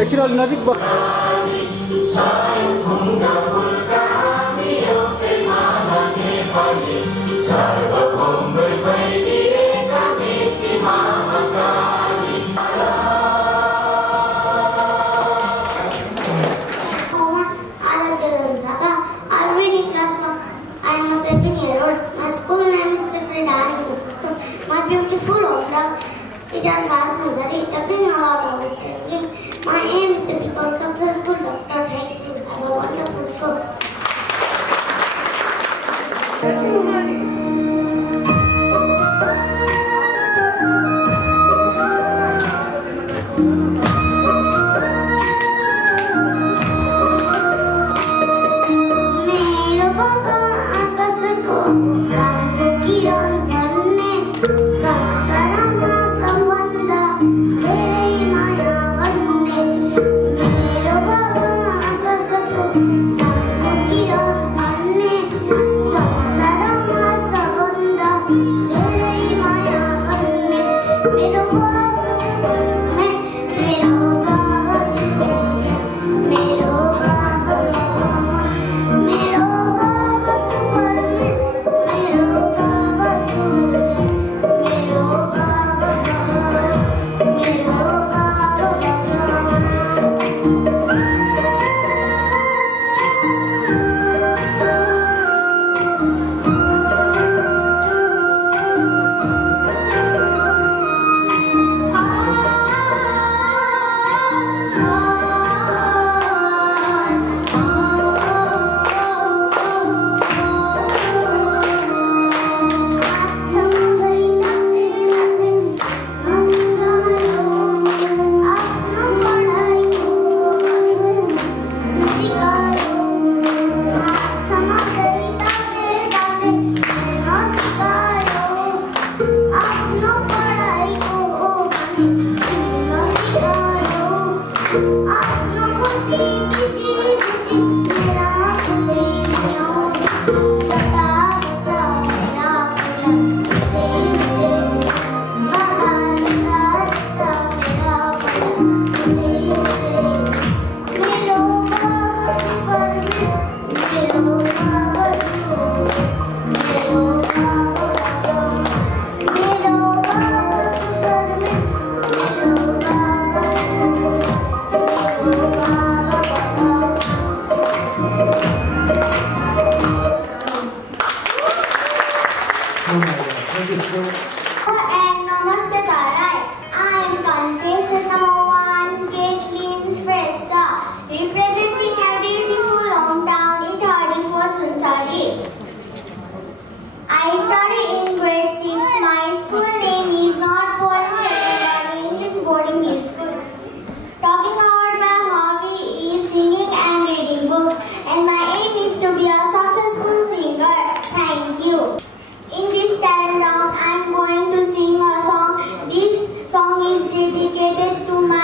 एकछिन अलि नजिक My aim is to become a successful doctor. Thank you. Have a wonderful show. And Namaste Tarai. I am contestant number 1, Caitlin Shrestha, representing my beautiful hometown in Hardingford, Sunsari. I study in grade 6. My school name is North Point Secondary English Boarding School. Talking about my hobby is singing and reading books, and my aim is to be a successful singer. Thank you. In this talent round, I am going to sing a song. This song is dedicated to my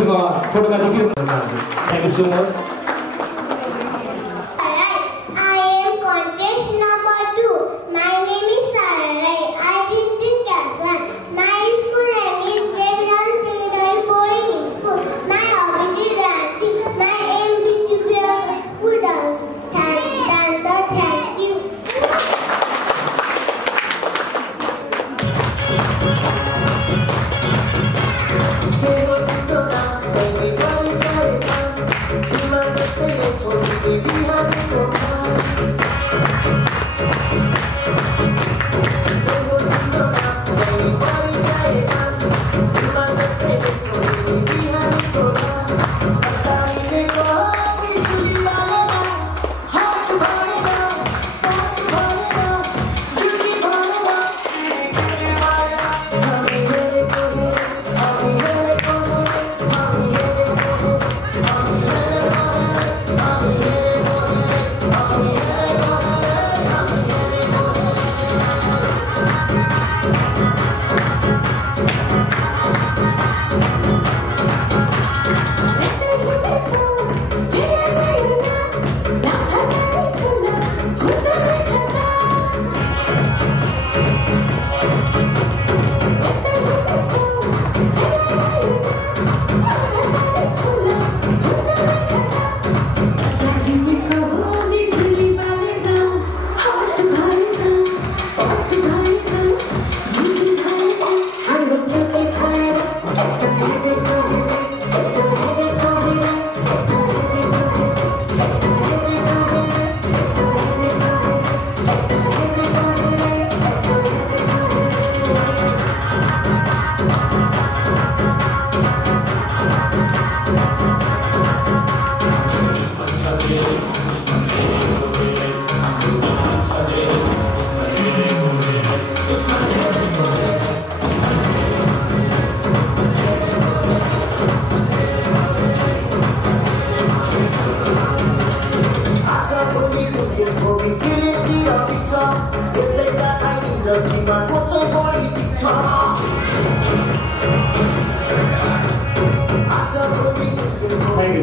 हामीसँग फोटोमा देखिनु चाहन्छु। Thank you so much.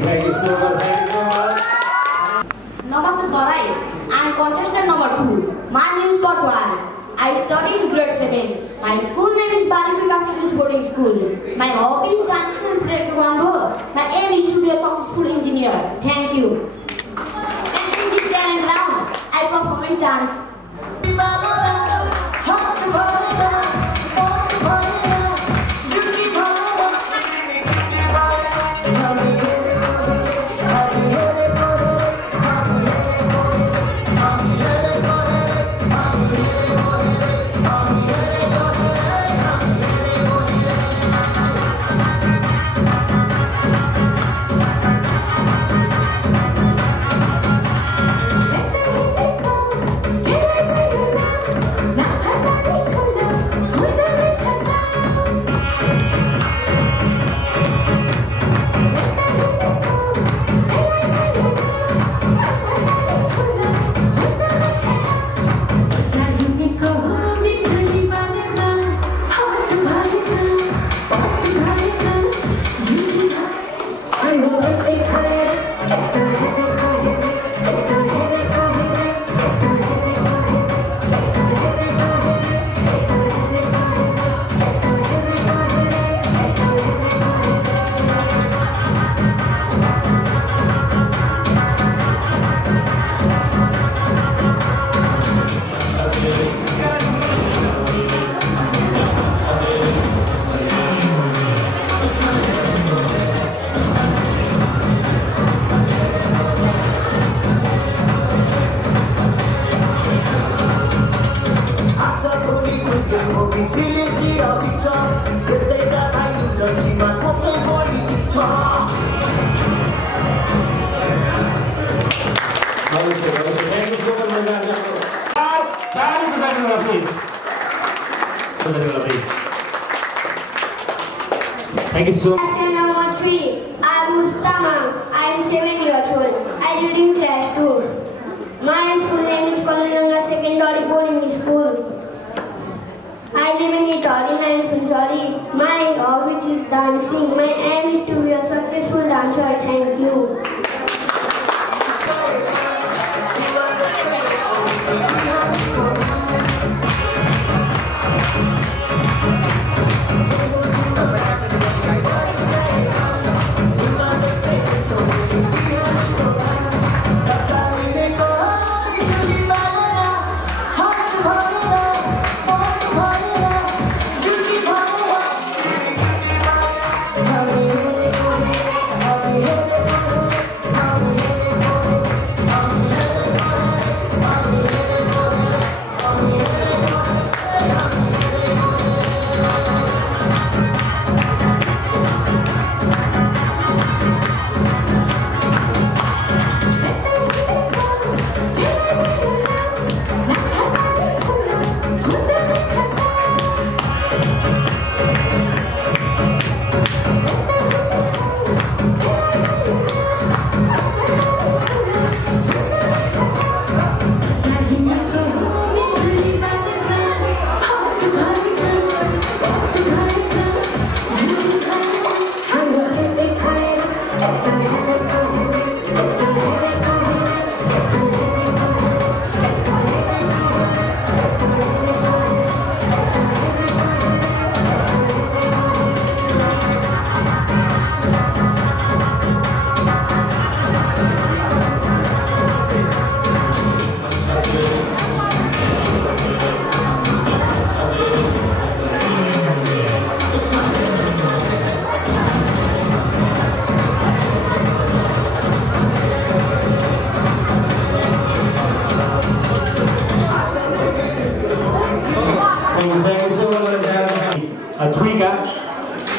Thank you so much. Namaste Tarai. I am contestant number 2. My name is Kotwal. I study in grade 7. My school name is Balika English Boarding School. My hobby is dancing and taekwondo. My aim is to be a successful engineer. Thank you. And in this talent round, I perform in dance. Thank you so much. Number 3. I'm Mustama. I'm 7 years old. I read in class 2. My school name is Kalananga Secondary Boarding School. I living in Italy, Sunjari. My hobby is dancing. My aim is to be a successful dancer. Thank you.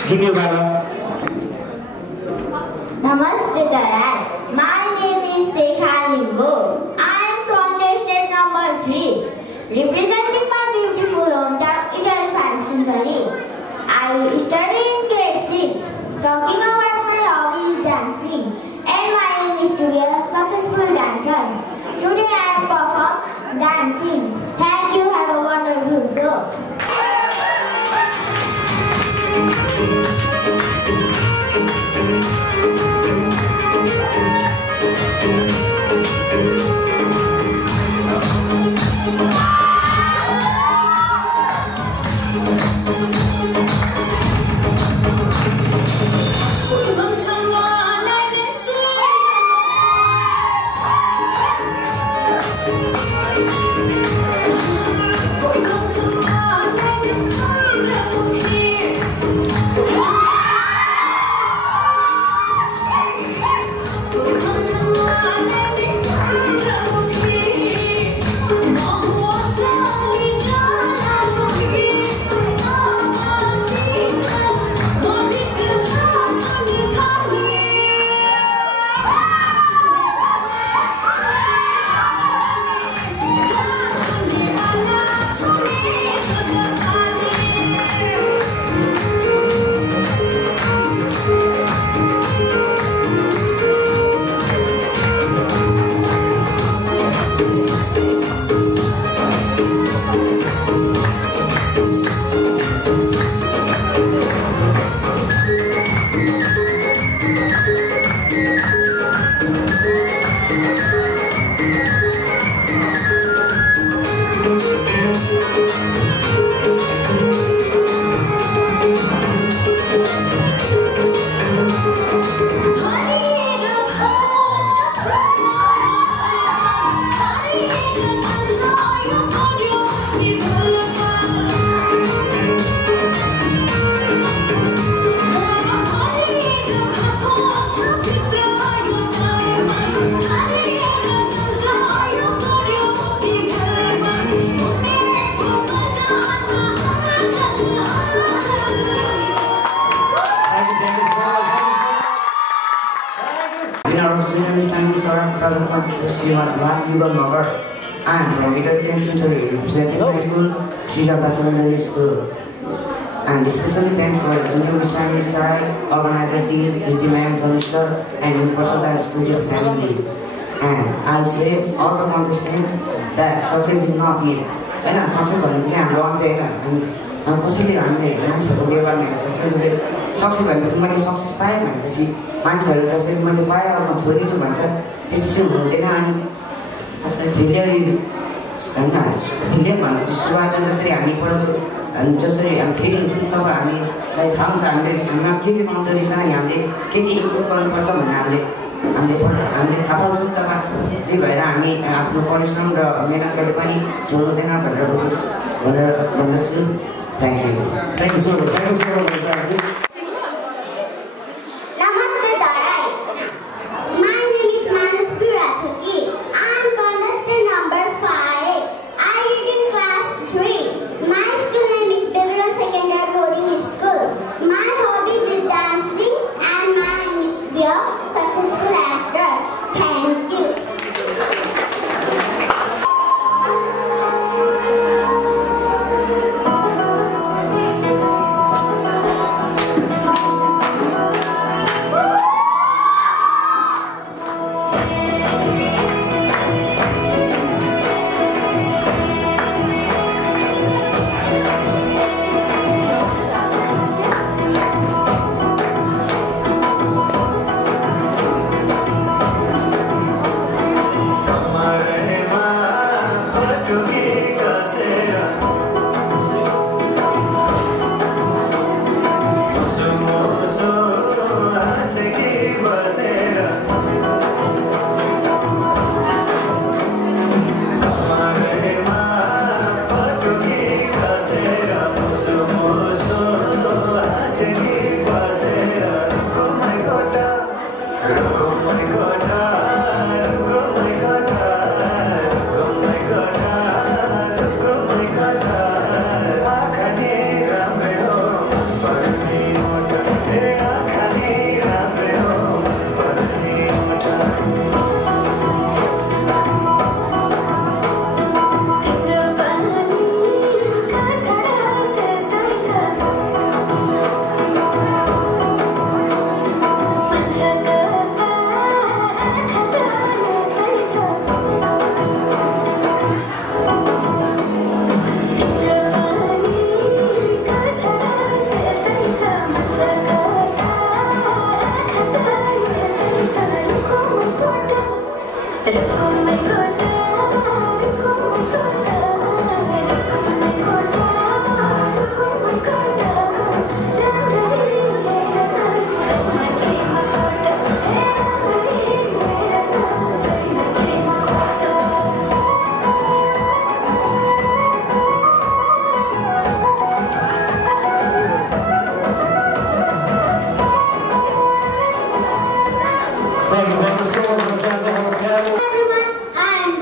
Junior Bala. Namaste Taras. My name is Sekha Limbo. I am contestant number 3, representing my beautiful hometown, Italy, Sunjari. I study in grade 6. Talking about my hobby is dancing, and my aim is to be a successful dancer. Today I am perform dancing. Thank you. Have a wonderful show. I am from Italy, Sunjari, representing my school, Srijata Secondary School. And specially thanks for Junior Chinese Style, organizer team, Ma'am, Mr. and in-person dance studio family. And I say all the contestants that success is not it. And success is not कसैले हामीले मान्छेहरूको व्यवहारमा हेर्छ जसले success भएपछि मैले success पाएँ भनेपछि मान्छेहरू जसरी मैले पाएँ अब म छोडिदिन्छु भन्छ त्यस्तो चाहिँ हुँदैन। अनि जसरी फेलियर इज होइन फेलियर भनेपछि सुरुवात जसरी हामी जसरी हामी फेल हुन्छौँ तब हामीलाई थाहा हुन्छ हामीमा के कमजोरी छ अनि हामीले के इम्प्रुभ गर्नुपर्छ भनेर हामीले थाहा पाउँछौँ। तब त्यही भएर हामी आफ्नो परिश्रम र मेहनत गरे पनि छोड्दैन भनेर भन्दछु। Thank you. Thank you so much. Thank you so much. Namaste Tarai. My name is Manas Pirathaki. I am contestant number 5. I read in class 3. My school name is Babylon Secondary Boarding School. My hobbies is dancing and my aim is to be a successful actor. Thank you. Thank you so much. Everyone, I am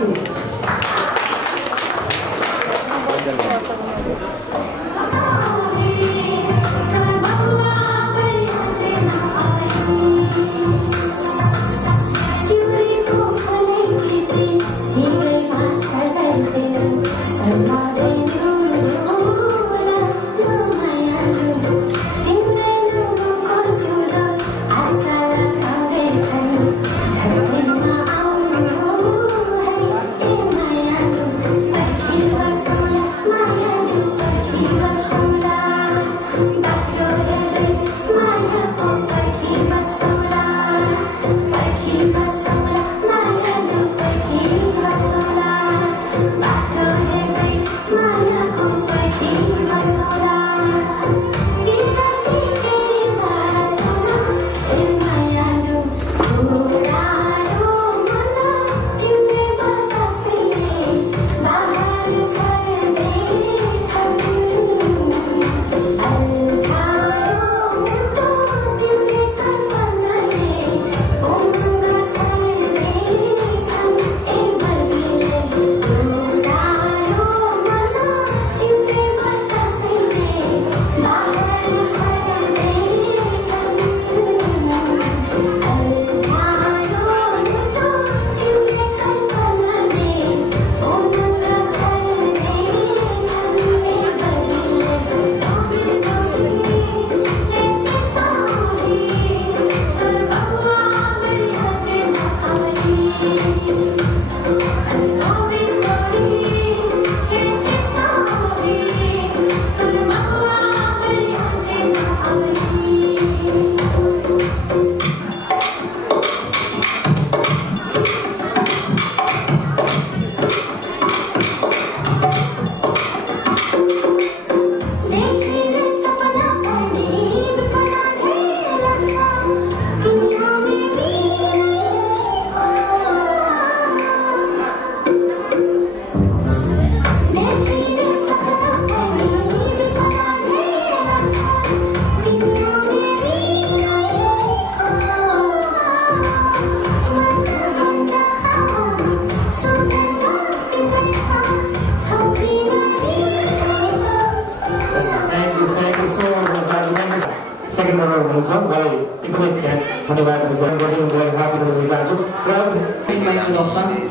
2.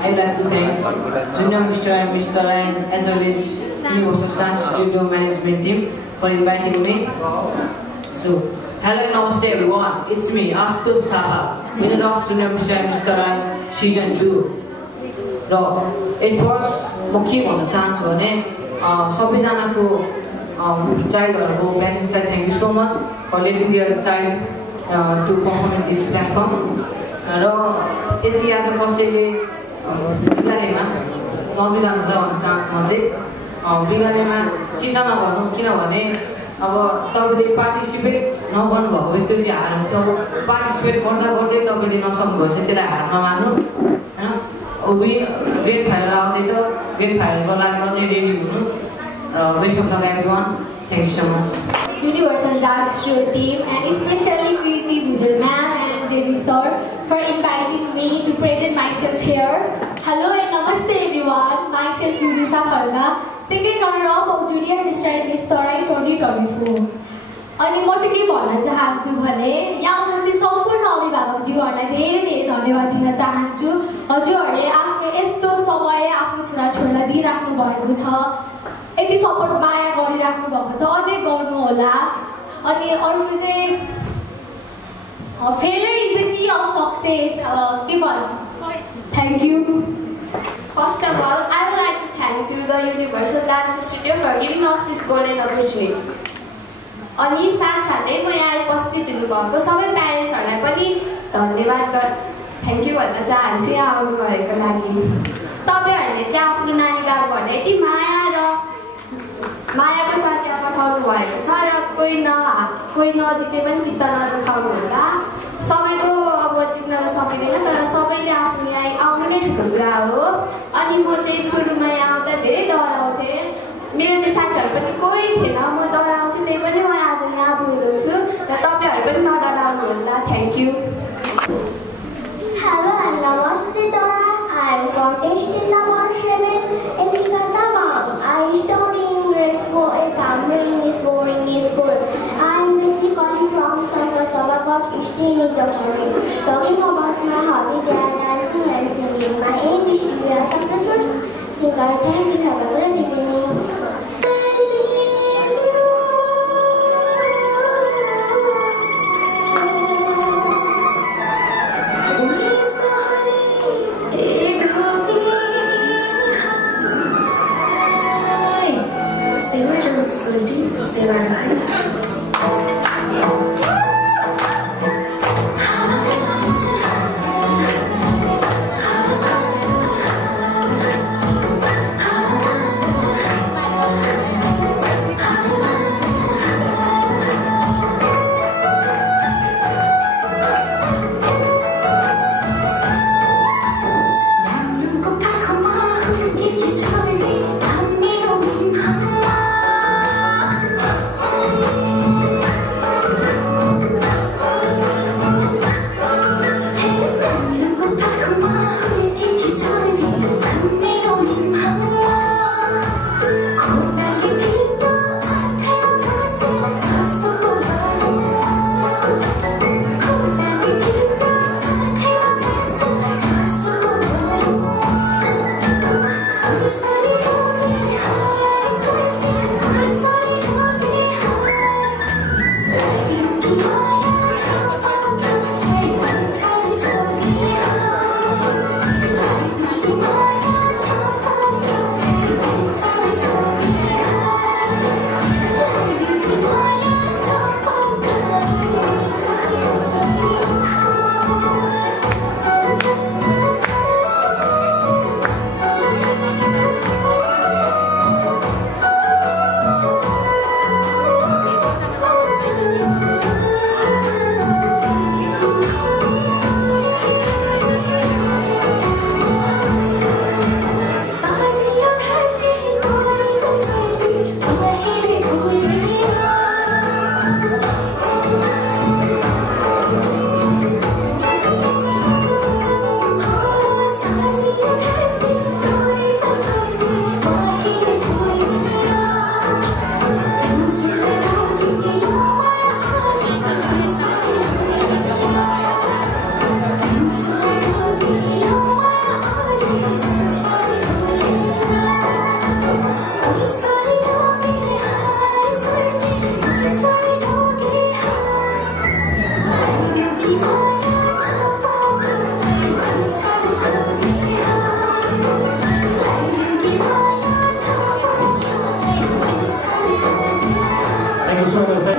I'd like to thank Junior Mr. and Mr. Ryan as well as Universal Dance Studio Management Team for inviting me. So, hello and namaste everyone. It's me, Ashutosh Thapa, winner of Junior Mr. and Mr. Ryan Season 2. At first, म के भन्न चाहन्छु भने सबैजनाको चाइल्डहरुको प्यारेन्ट्सलाई thank you so much for letting their child to perform in this platform र यति आज कसैले बिगारेमा नबिगार्नुलाई भन्न चाहन्छु म चाहिँ बिगारेमा चिन्ता नगर्नु किनभने अब तपाईले पार्टिसिपेट नगर्नुभएको भए त्यो चाहिँ हार हुन्थ्यो अब पार्टिसिपेट गर्दा गर्दै तपाईले नसक्नु भएपछि त्यसलाई हार नमान्नु हैन ग्रेट फाइनल आउँदैछ ग्रेट फाइनलको लागि चाहिँ रेडी हुनु र best of lock everyone thank you so much Universal Dance Studio team and especially Kriti Bujal ma'am and Jenny sir for inviting me to present myself here. Hello and namaste everyone. Myself Yudisa Kharna, second runner-up of Junior Mr. and Miss Tarai 2024. अनि म चाहिँ के भन्न चाहन्छु भने यहाँ म चाहिँ सम्पूर्ण अभिभावकज्यूहरूलाई धेरै धेरै धन्यवाद दिन चाहन्छु। हजुरहरूले आफ्नो यस्तो समय आफ्नो छोराछोरीलाई दिइराख्नु भएको छ, यति सपोर्ट माया गरिराख्नु भएको छ, अझै गर्नु होला। अनि अर्को चाहिँ failure is the key of success के भन्नु thank you. First of all, I would like to thank you the Universal Dance Studio for giving us this golden opportunity. अनि साथसाथै म यहाँ उपस्थित हुनुभएको सबै प्यारेन्ट्सहरूलाई पनि धन्यवाद थ्याङ्क यू भन्न चाहन्छु यहाँ आउनुभएको लागि। तपाईँहरूले चाहिँ आफ्नो नानी बाबुहरूलाई यति मायाको साथ यहाँ पठाउनु भएको छ र कोही नजित्ने पनि चित्त नदुखाउनु होला। सबैको अब जित्न त सकिँदैन तर सबैले आफ्नो यहाँ आउनु नै ठुलो कुरा हो। अनि म चाहिँ सुरुमा यहाँ आउँदा धेरै डराउँथेँ, मेरो चाहिँ साथीहरू पनि कोही थिएन, म डराउँथेँ त्यही पनि म आज यहाँ पुगेको छु र तपाईँहरू पनि नडराउनु होला। Thank you. Hello and namaste Dora. I am contestant number Thank you. Have a great evening.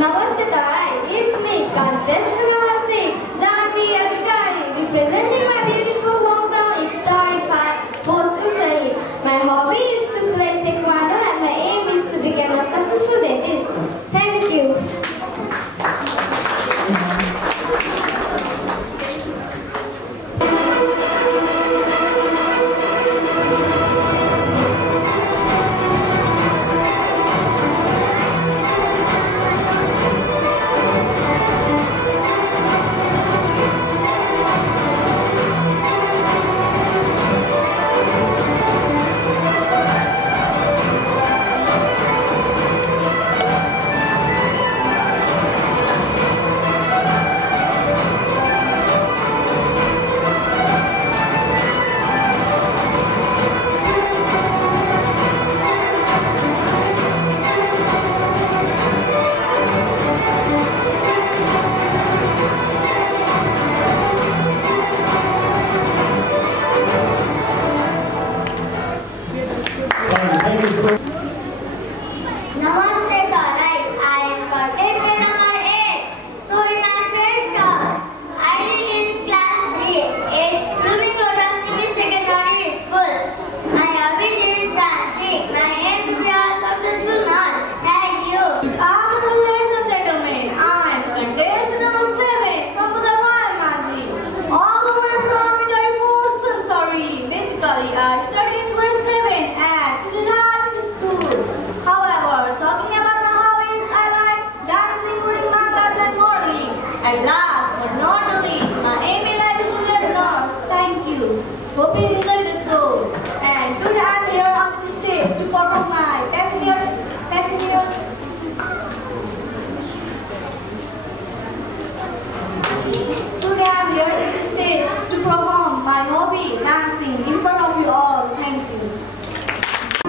Namaste Tarai, it's me, contestant number 6, Janvi Adhikari, representing my beautiful hometown Iptari for century. My hobby is to play taekwondo and my aim is to become a successful dentist. Thank you. Namaste Tarai, I am contestant number 8, Surina Shrestha. I read in class 3 at Blooming Lotus CB Secondary School. My hobby is dancing. My aim to be a successful nurse. Thank you. Afternoon, ladies and gentlemen, I am contestant number 7, Sampradaya Madi. All the way from Italy for sensory. Basically, I study in grade 7 at Siddharth School. However, talking about my hobbies, I like dancing, reading mangas, and modeling. And last but not the least, my aim in life is to get a nurse. Thank you. Hope you enjoy the show. And today I'm here on the stage to perform my passionate. Today I'm here on the stage to perform my hobby, dancing, in front of you all. Thank you.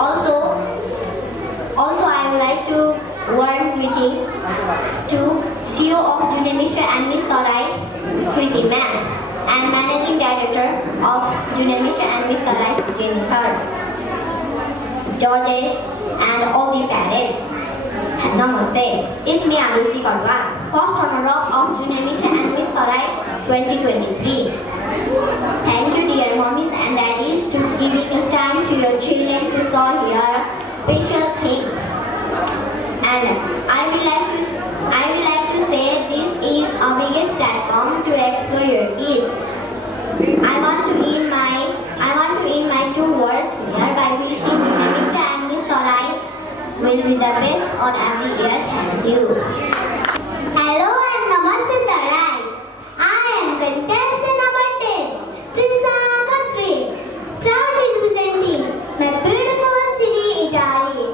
Also, I would like to warm greeting to CEO of Junior Mr. and Miss Tarai, Kriti Ma'am, and Managing Director of Junior Mr. and Miss Tarai, Jamie Sir, Georges, and all the parents. Namaste. It's me, Arusi Kadwa, first runner-up of Junior Mr. and Miss Tarai 2023. Thank you, dear mommies and daddies, to giving time to your children to saw your special thing. And I will like to say this is our biggest platform to explore your kids. I want to end my 2 words here by wishing Mr. and Miss Tarai will be the best on every year. Thank you. Hello and Namaste Tarai. I am contestant number 10, Prinsa Khatri, proudly representing my beautiful city, Italy.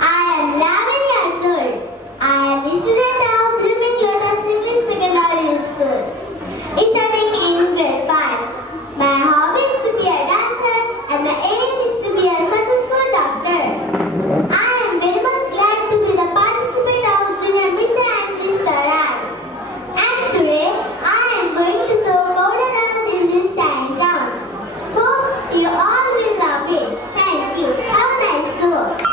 I am 11 years old. I am a student of Blooming Lotus English Secondary School, studying in grade 5. My hobby is to be a dancer and my aim is to be a successful doctor. I am very much glad to be the participant of Junior Mr. and Miss Tarai. And today, I am going to show powder dance in this tiny town. Hope you all will love it. Thank you. Have a nice show.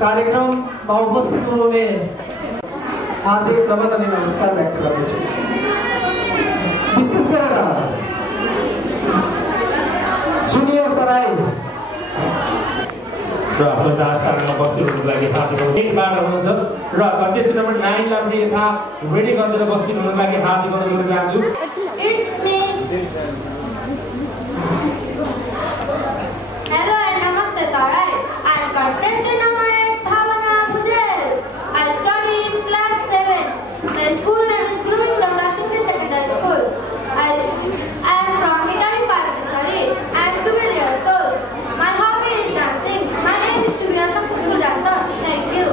कार्यक्रममा उपस्थित हुनुहुने हार्दिक नमन अनि नमस्कार व्यक्त गर्दछु। विशेष गरेर जुनियर तराई र आफ्नो दास्तानमा बस्नुको लागि हार्दिक एकबाट हुनुहुन्छ र कन्टेस्टेन्ट नम्बर 9 लाई पनि यथा रेडी गरेर बस्नु हुनको लागि हार्दिक अनुरोध चाहन्छु। It's me. Hello and Namaste Tarai. I am contestant number 8, Bhavana Bhujel. I study in class 7. My school name is Blooming Lotus English Secondary School. I am from Italy 5 Sorry. I am 12 years old. My hobby is dancing. My aim is to be a successful dancer. Thank you.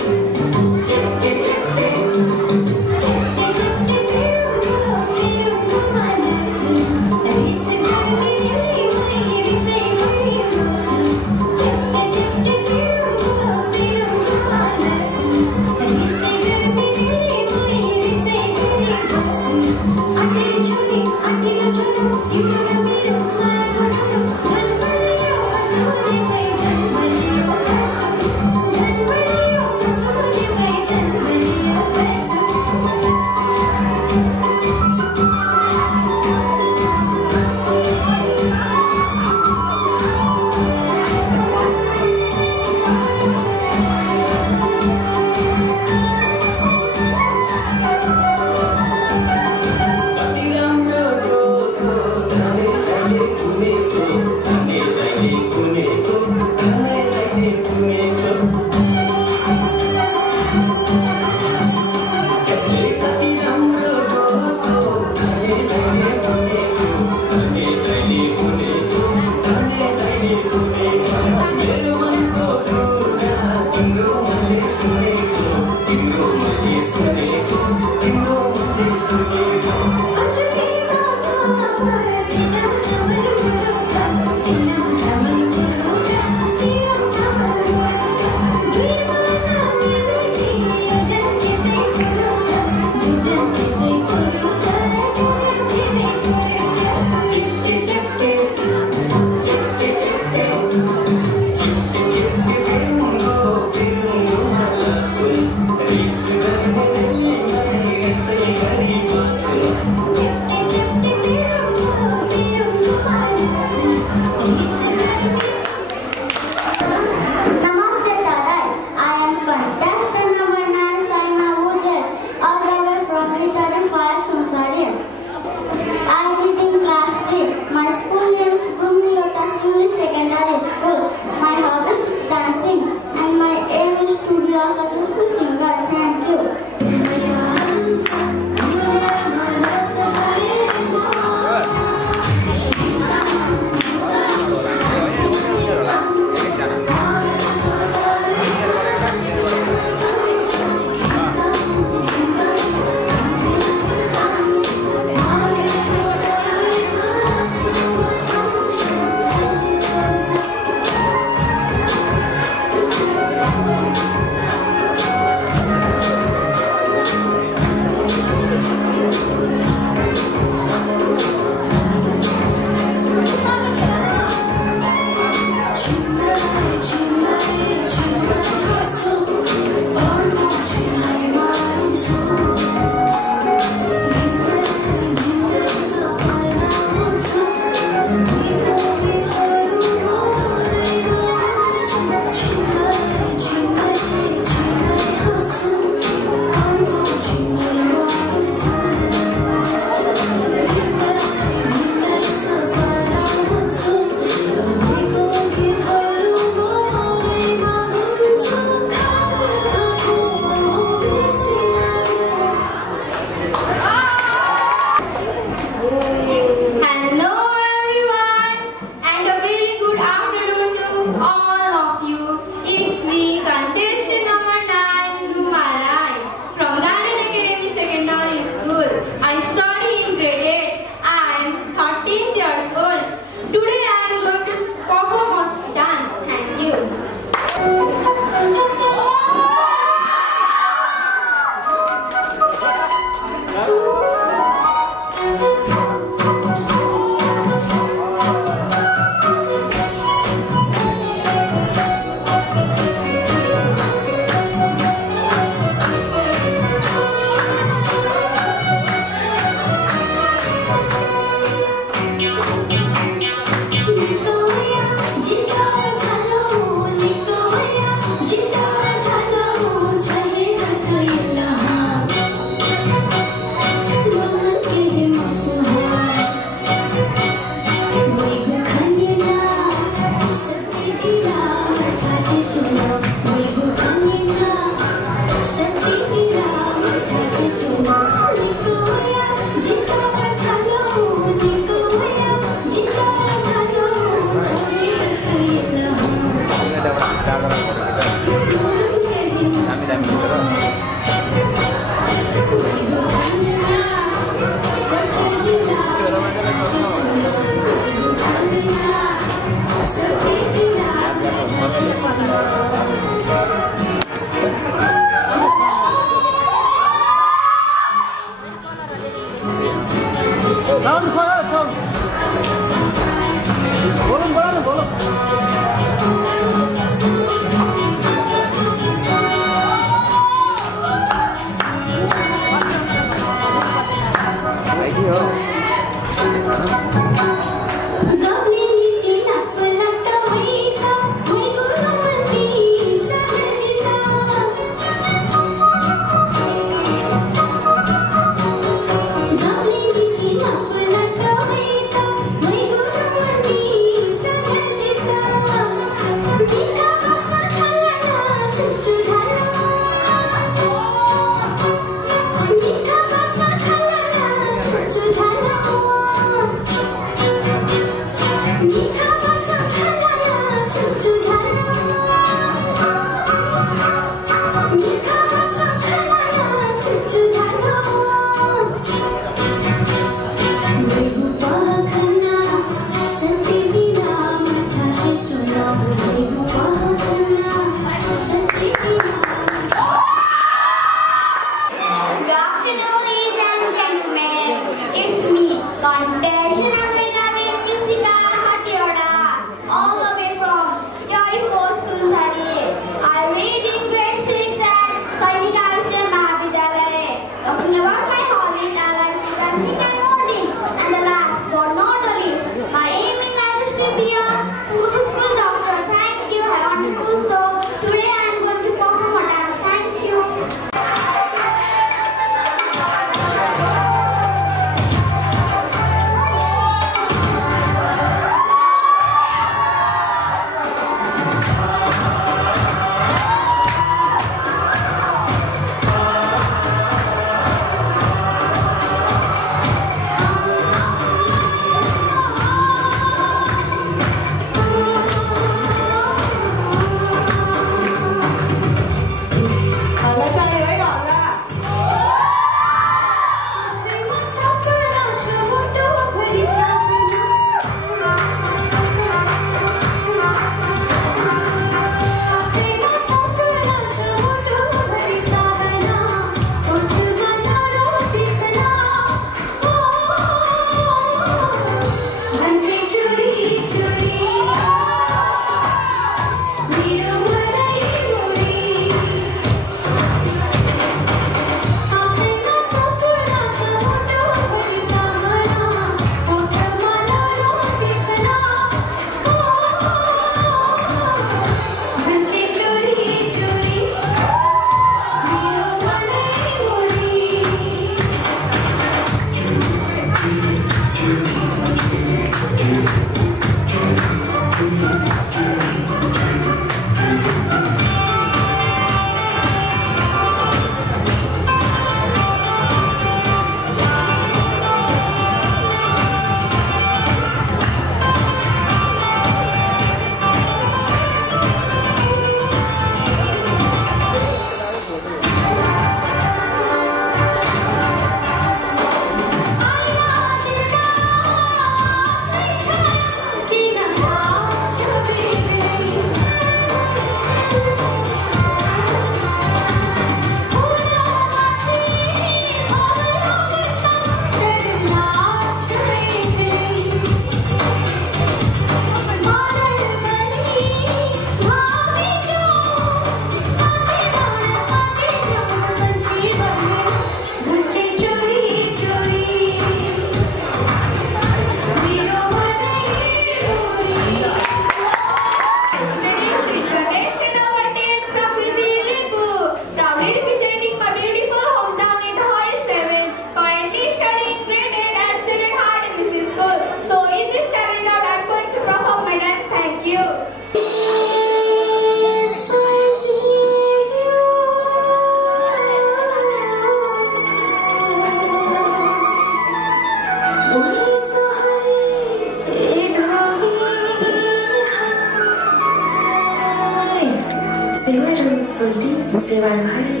City, सेवा रखाई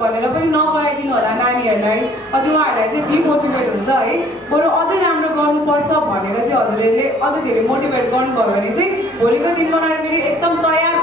भनेर पनि नगराइदिनु होला नानीहरूलाई अझ उहाँहरूलाई चाहिँ demotivate हुन्छ है बरु अझै राम्रो गर्नुपर्छ भनेर चाहिँ हजुरहरूले अझै धेरै मोटिभेट गर्नुभयो भने चाहिँ भोलिको दिनको लागि फेरि एकदम तयार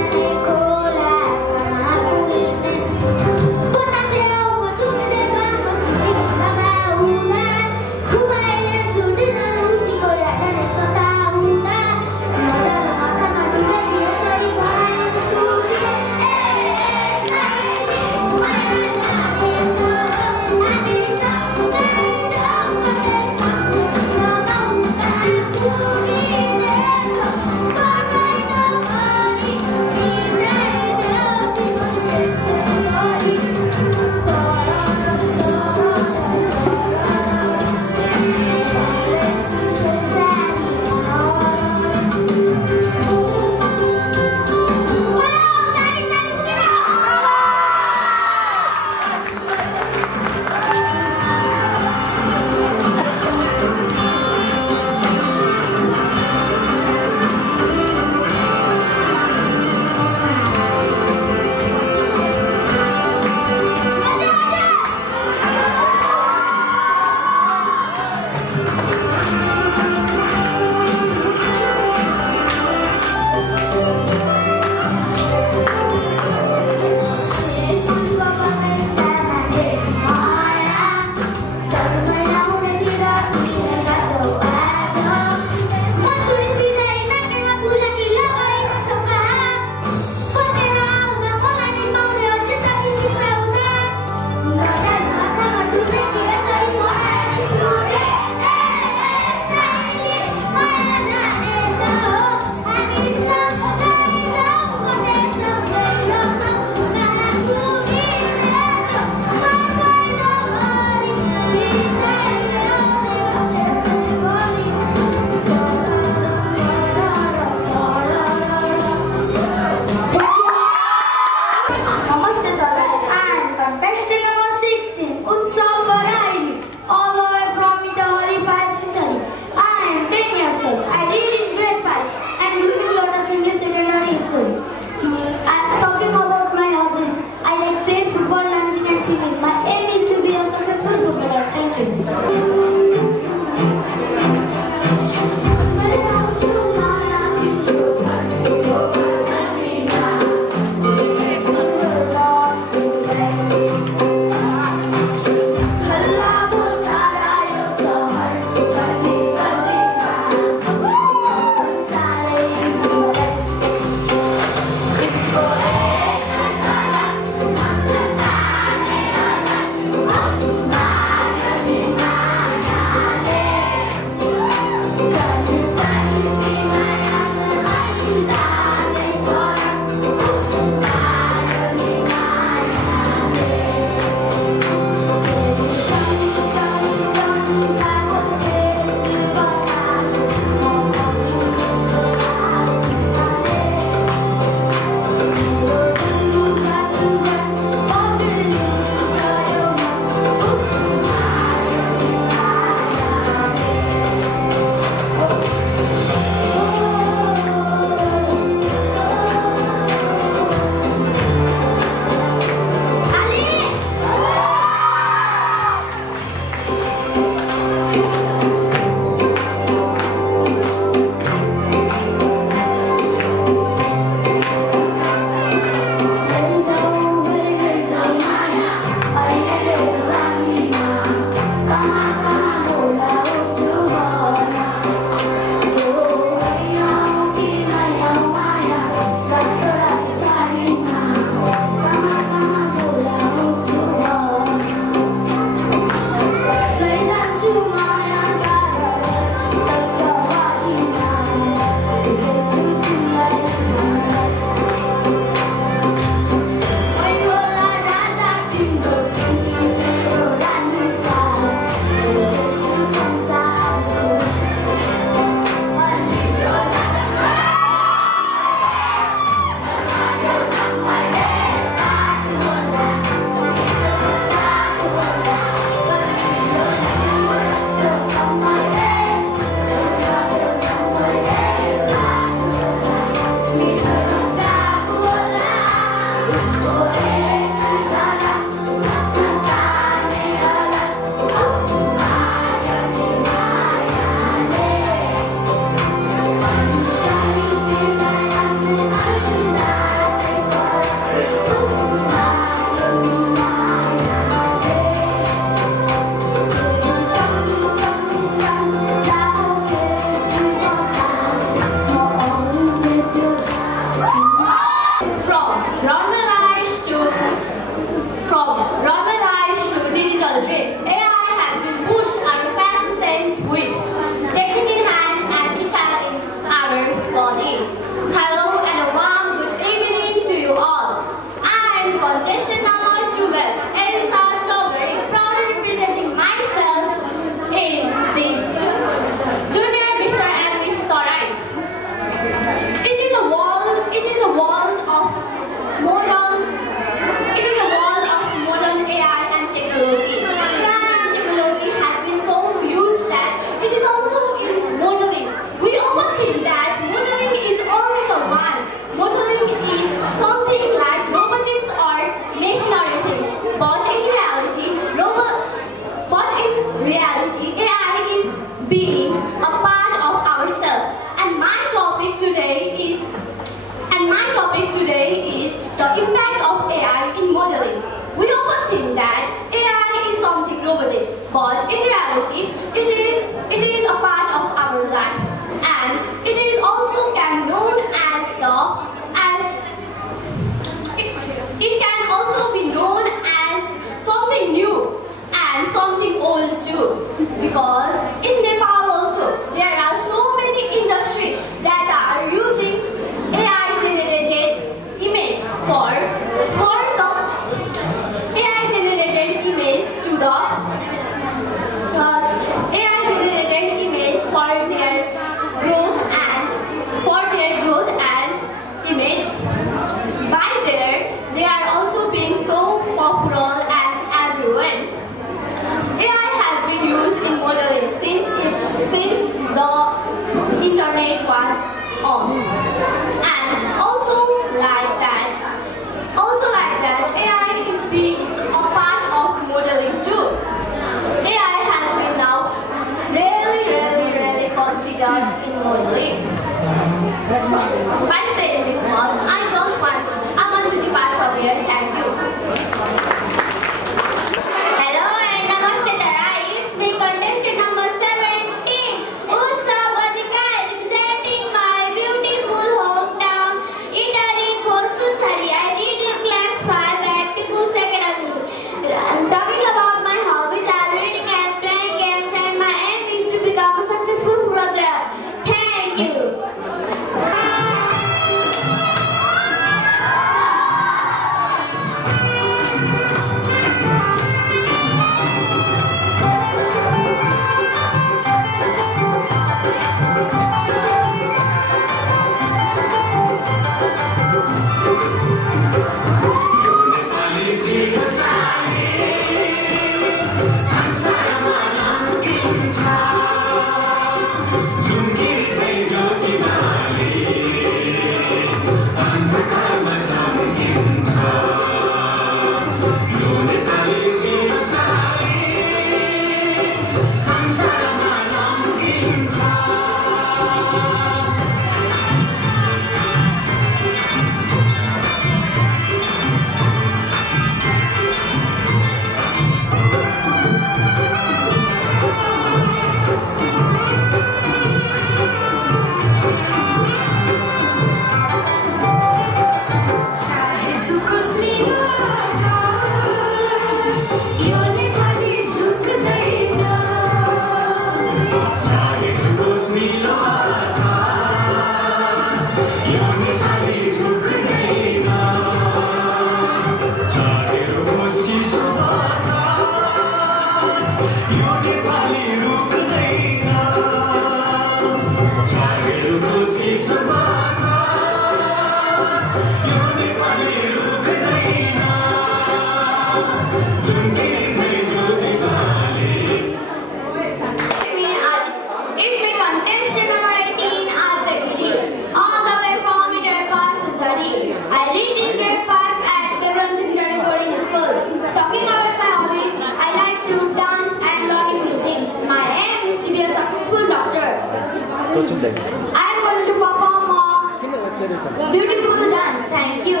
I am going to perform a beautiful dance. Thank you.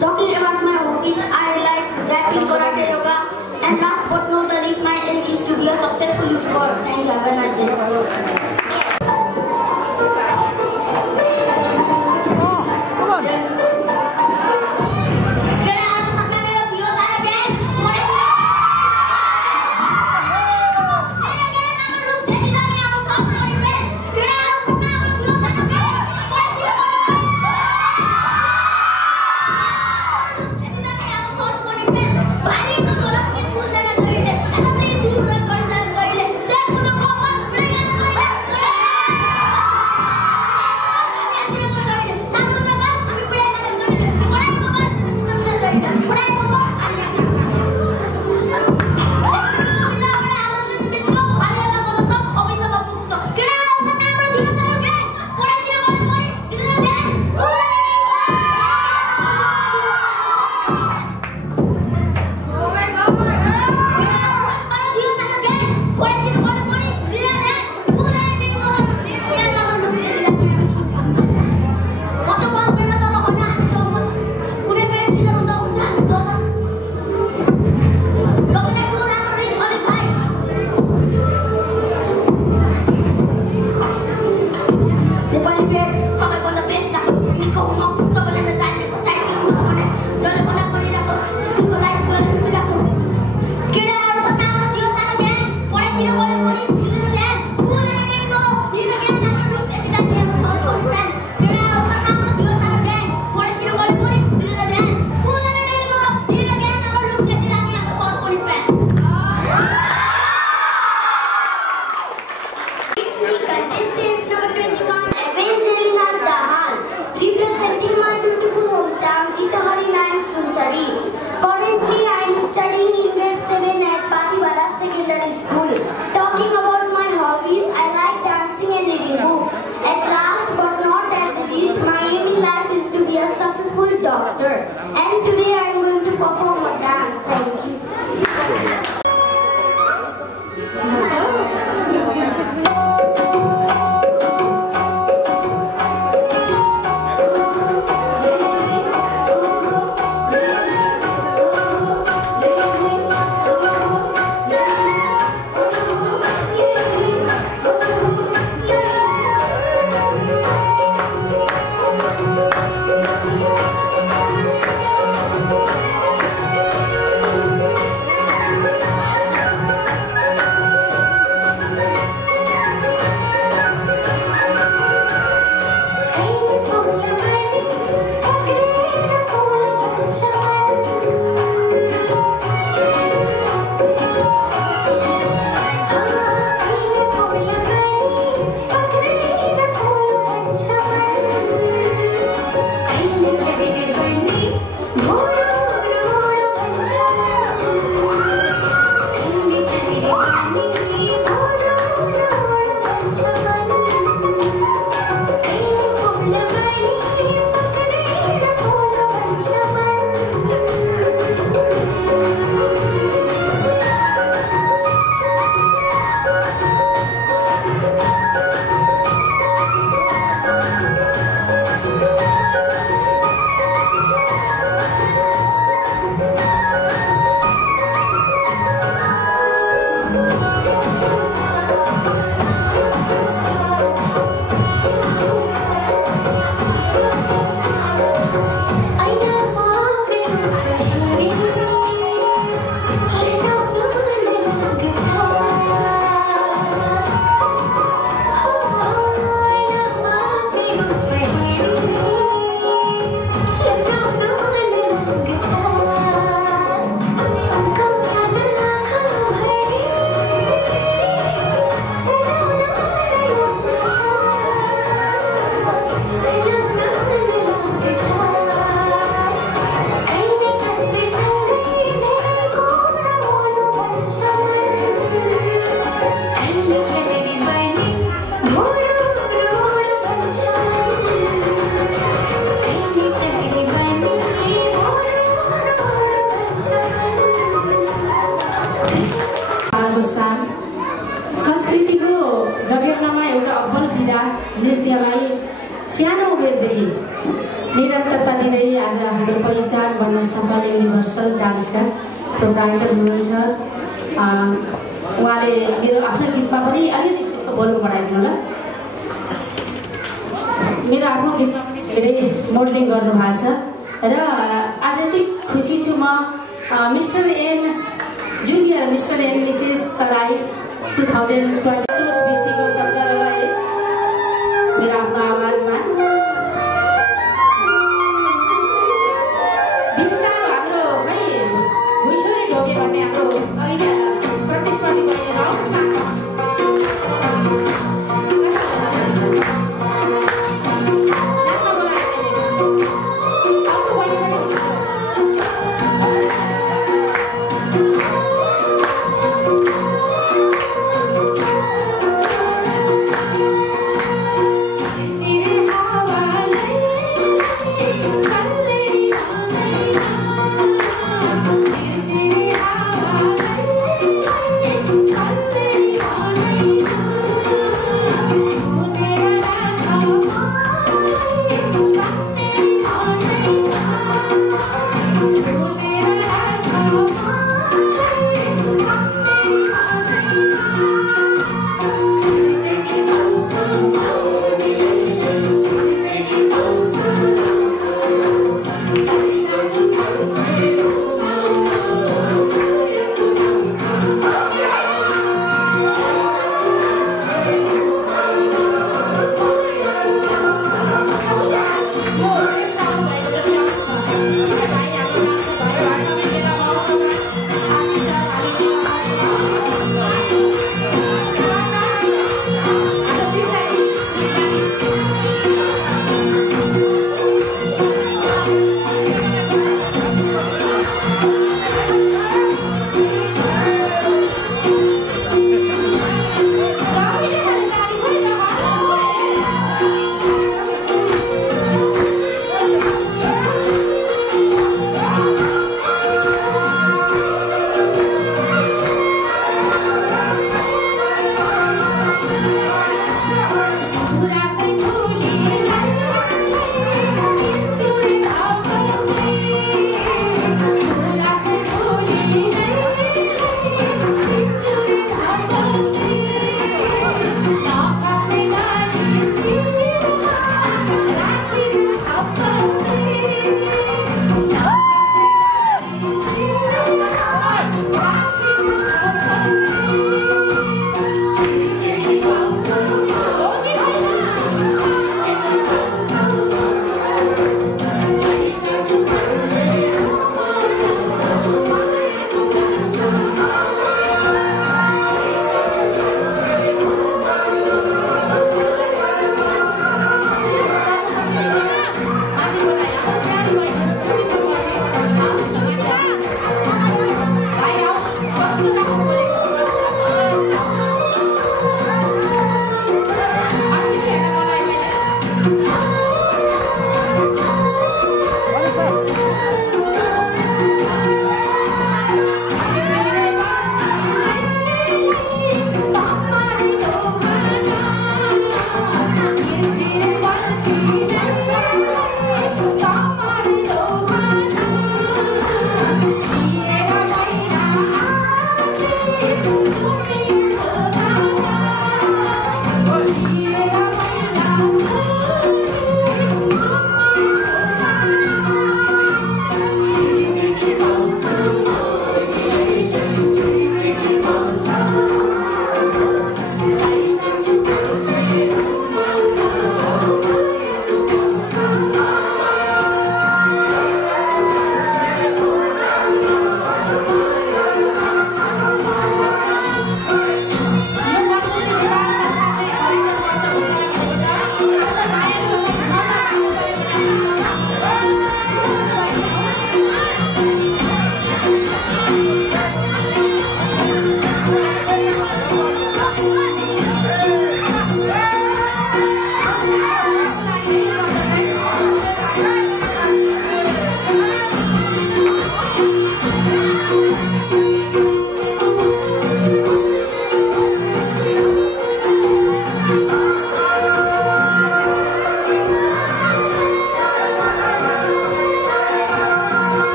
Talking about my hobbies, I like rapping, karate, yoga, and last but not the least, my aim is to be a successful YouTuber. Thank you. Have a nice day. प्रोत्साहन संस्कृतिको जगेर्नामा एउटा अब्बल विधा नृत्यलाई सानो उमेरदेखि निरन्तरता दिँदै आज हाम्रो पहिचान बन्न सफल युनिभर्सल डान्सर प्रोप्राइटर हुनुहुन्छ। उहाँले मेरो आफ्नो गीतमा पनि अलिकति त्यसको भोल्युम बढाइदिनु होला। मेरो आफ्नो गीतमा पनि धेरै मोडलिङ गर्नुभएको छ र आज यति खुसी छु म mister N junior mister N Mrs Terai 2022 BC को शब्दलाई मेरो आफ्नो आवाजमा बिस्तारो हाम्रो खै भुइँसरी ढोगे भन्ने हाम्रो अहिले प्रतिस्पर्धी बनेर आउँछ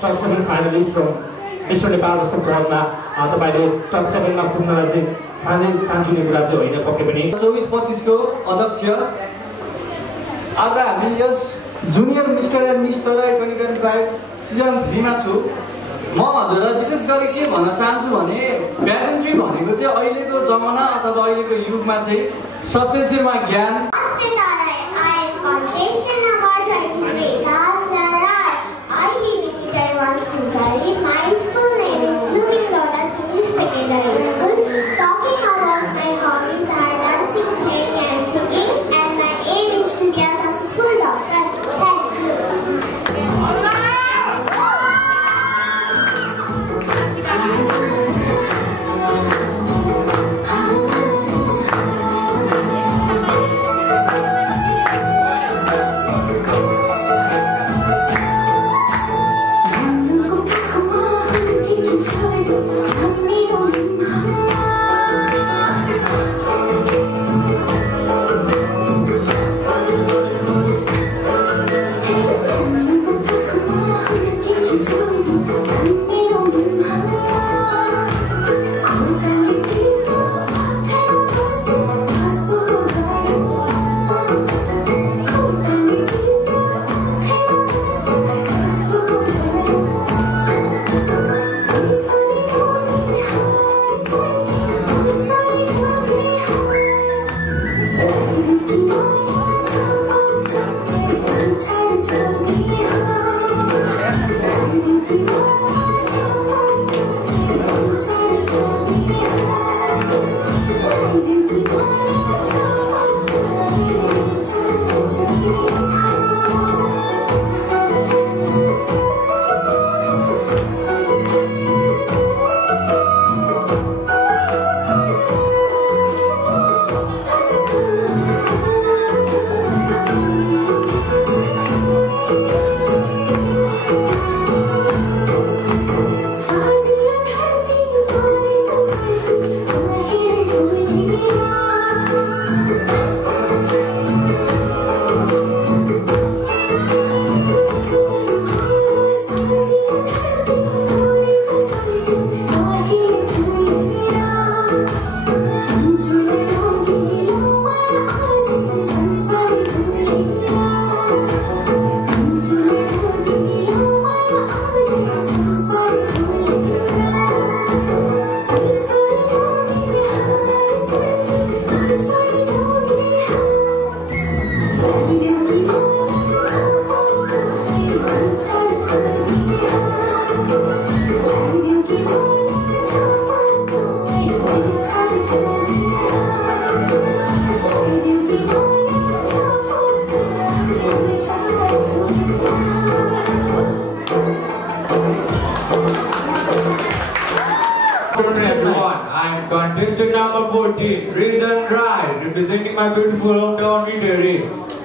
Top 7 finalists from Mr. Nepal जस्तो पदमा तपाईले टप 7 मा पुग्नलाई चाहिँ सानजुने कुरा चाहिँ होइन पक्कै पनि 24-25 को अध्यक्ष आज हामी यस junior mister and miss Terai 2025 season 3 मा छु। म हजुरलाई विशेष गरी के भन्न चाहन्छु भने प्याजेन्ट्री भनेको चाहिँ अहिलेको जमाना अथवा अहिलेको युगमा चाहिँ सचेतमा ज्ञान। Talking about my hobbies are dancing, playing and singing, and my aim is to be a successful doctor. Thank you. Contestant number 14, Reason Right, representing my beautiful hometown Viteri.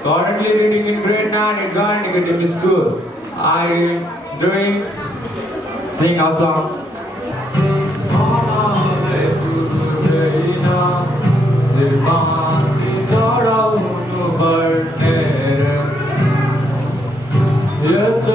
Currently reading in grade 9 at Garden Academy School. I doing sing a song. Yes,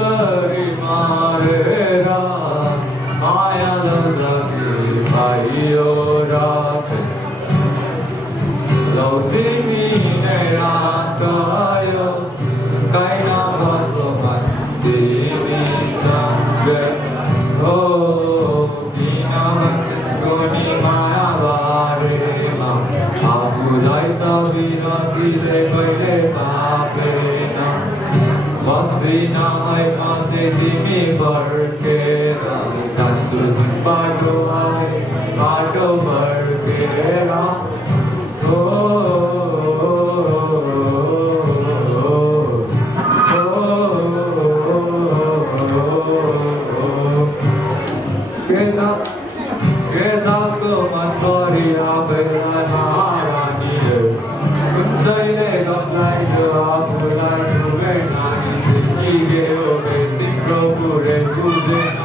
Thank you.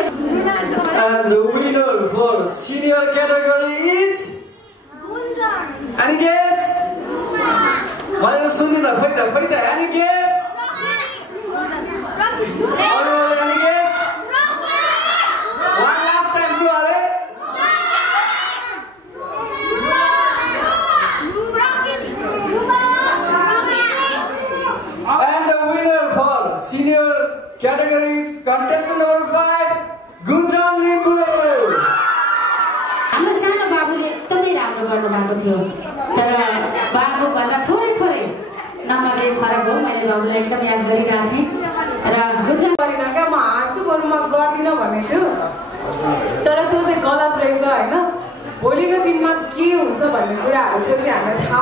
And the winner for senior category is सुन्नु त खोइ त any guess? Any guess? One last time go ale. And the winner for senior categories contestant number 5 Gunjan Limbu. हाम्रो सानो बाबुले एकदमै राम्रो गर्नुभएको थियो तर बाबु भन्दा थोरै नम्बरले फरक हो मैले बाबुलाई एकदम याद गरिरहेको थिएँ र गुन्जन गरिन क्या म हार्छु बरु म गर्दिनँ भनेको थियो तर त्यो चाहिँ गलत रहेछ होइन भोलिको दिनमा के हुन्छ भन्ने कुराहरू त्यो चाहिँ हामीलाई थाहा